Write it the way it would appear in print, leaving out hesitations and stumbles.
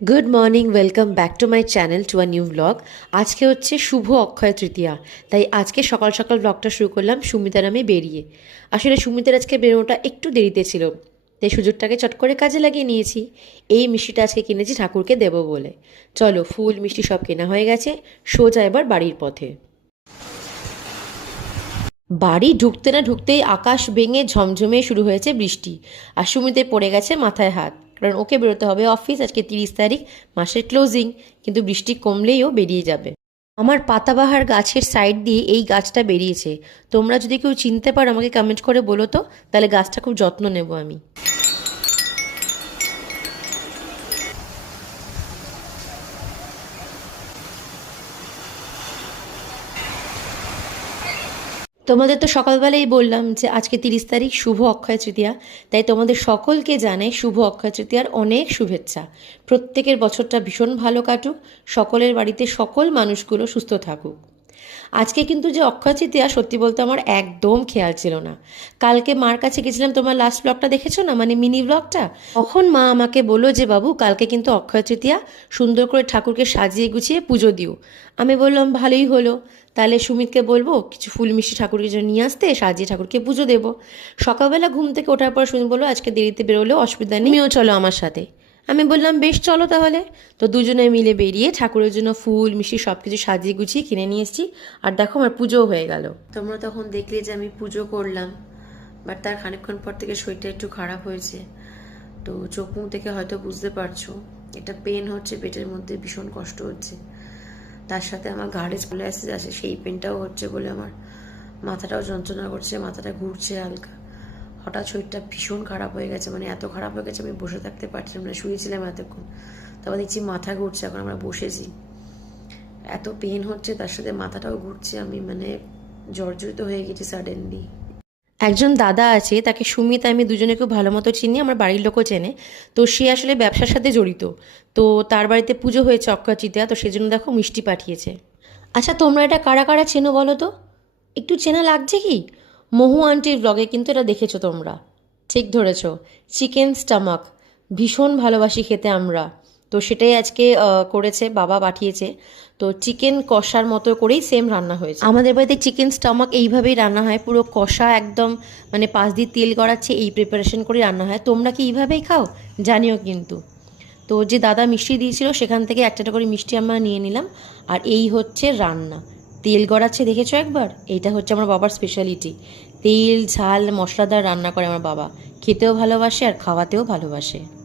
Good morning, welcome back to my channel to a new blog. আজকে হচ্ছে শুভ অক্ষয় তৃতীয়া, তাই আজকে সকাল সকাল ব্লগটা শুরু করলাম সুমিতার আমি বেরিয়ে। আসলে সুমিতার আজকে বেরোনোটা একটু দেরিতে ছিল, তাই সুযোগটাকে চট করে কাজে লাগিয়ে নিয়েছি। এই মিষ্টিটা আজকে কিনেছি ঠাকুরকে দেবো বলে। চলো, ফুল মিষ্টি সব কেনা হয়ে গেছে, সোজা এবার বাড়ির পথে। বাড়ি ঢুকতে না ঢুকতেই আকাশ ভেঙে ঝমঝমে শুরু হয়েছে বৃষ্টি, আর সুমিতে পড়ে গেছে মাথায় হাত, কারণ ওকে বেরোতে হবে অফিস। আজকে 30 তারিখ, মাসের ক্লোজিং, কিন্তু বৃষ্টি কমলেই ও বেরিয়ে যাবে। আমার পাতাবাহার গাছের সাইড দিয়ে এই গাছটা বেরিয়েছে। তোমরা যদি কেউ চিনতে পারো আমাকে কমেন্ট করে বলো তো, তাহলে গাছটা খুব যত্ন নেব আমি। তোমাদের তো সকালবেলাই বললাম যে আজকে 30 তারিখ, শুভ অক্ষয় তৃতীয়া। তাই তোমাদের সকলকে জানাই শুভ অক্ষয় তৃতীয়ার অনেক শুভেচ্ছা। প্রত্যেকের বছরটা ভীষণ ভালো কাটুক, সকলের বাড়িতে সকল মানুষগুলো সুস্থ থাকুক। আজকে কিন্তু যে অক্ষয় তৃতীয়া, সত্যি বলতে আমার একদম খেয়াল ছিল না। কালকে মার কাছে গেছিলাম, তোমার লাস্ট ব্লগটা দেখেছো না, মানে মিনি ব্লগটা। তখন মা আমাকে বললো যে বাবু, কালকে কিন্তু অক্ষয় তৃতীয়া, সুন্দর করে ঠাকুরকে সাজিয়ে গুছিয়ে পুজো দিও। আমি বললাম ভালোই হলো, তাহলে সুমিতকে বলবো কিছু ফুল মিষ্টি ঠাকুরকে জন্য নিয়ে আসতে, সাজিয়ে ঠাকুরকে পুজো দেবো। সকালবেলা ঘুম থেকে ওঠার পর সুমিত বললো আজকে দেরিতে বেরোলেও অসুবিধা নেই, তুমিও চলো আমার সাথে। আমি বললাম বেশ, চলো তাহলে। তো দুজনে মিলে বেরিয়ে ঠাকুরের জন্য ফুল মিষ্টি সব কিছু সাজিয়ে গুছিয়ে কিনে নিয়ে এসেছি। আর দেখো আমার পুজো হয়ে গেল। তোমরা তখন দেখলে যে আমি পুজো করলাম, বাট তার খানিকক্ষণ পর থেকে শরীরটা একটু খারাপ হয়েছে। তো চোখ মুখ দেখে হয়তো বুঝতে পারছো, এটা পেন হচ্ছে, পেটের মধ্যে ভীষণ কষ্ট হচ্ছে। তার সাথে আমার ঘাড়ে চলে আসে, সেই পেনটাও হচ্ছে বলে আমার মাথাটাও যন্ত্রণা করছে, মাথাটা ঘুরছে হালকা। হঠাৎ শরীরটা ভীষণ খারাপ হয়ে গেছে, মানে এত খারাপ হয়ে গেছে আমি বসে থাকতে পারছিলাম না, শুয়েছিলাম এতক্ষণ। তারপর দেখছি মাথা ঘুরছে, এখন আমরা বসেছি, এত পেন হচ্ছে, তার সাথে মাথাটাও ঘুরছে, আমি মানে জর্জরিত হয়ে গেছি সাডেনলি। একজন দাদা আছে, তাকে সুমিত আমি দুজনে খুব ভালো মতো চিনি, আমার বাড়ির লোকও চেনে। তো সে আসলে ব্যবসার সাথে জড়িত। তো তার বাড়িতে পুজো হয়েছে অক্ষয় তৃতীয়া, তো সেজন্য দেখো মিষ্টি পাঠিয়েছে। আচ্ছা, তোমরা এটা কারা কারা চেনো বলো তো? একটু চেনা লাগছে কি? মহু আন্টির ব্লগে কিন্তু এটা দেখেছো তোমরা। ঠিক ধরেছ, চিকেন স্টামাক ভীষণ ভালোবাসি খেতে আমরা। তো সেটাই আজকে করেছে, বাবা পাঠিয়েছে। তো চিকেন কষার মতো করেই সেম রান্না হয়েছে। আমাদের বাড়িতে চিকেন স্টামাক এইভাবেই রান্না হয়, পুরো কষা একদম, মানে পাশ দিয়ে তেল গড়াচ্ছে, এই প্রিপারেশন করে রান্না হয়। তোমরা কি এইভাবেই খাও জানিও কিন্তু। তো যে দাদা মিষ্টি দিয়েছিল সেখান থেকে একটা করে মিষ্টি আমরা নিয়ে নিলাম। আর এই হচ্ছে রান্না, তেল গড়াচ্ছে দেখেছো একবার, এইটা হচ্ছে আমার বাবার স্পেশালিটি। তেল ঝাল মশলাদার রান্না করে আমার বাবা, খেতেও ভালোবাসে আর খাওয়াতেও ভালোবাসে।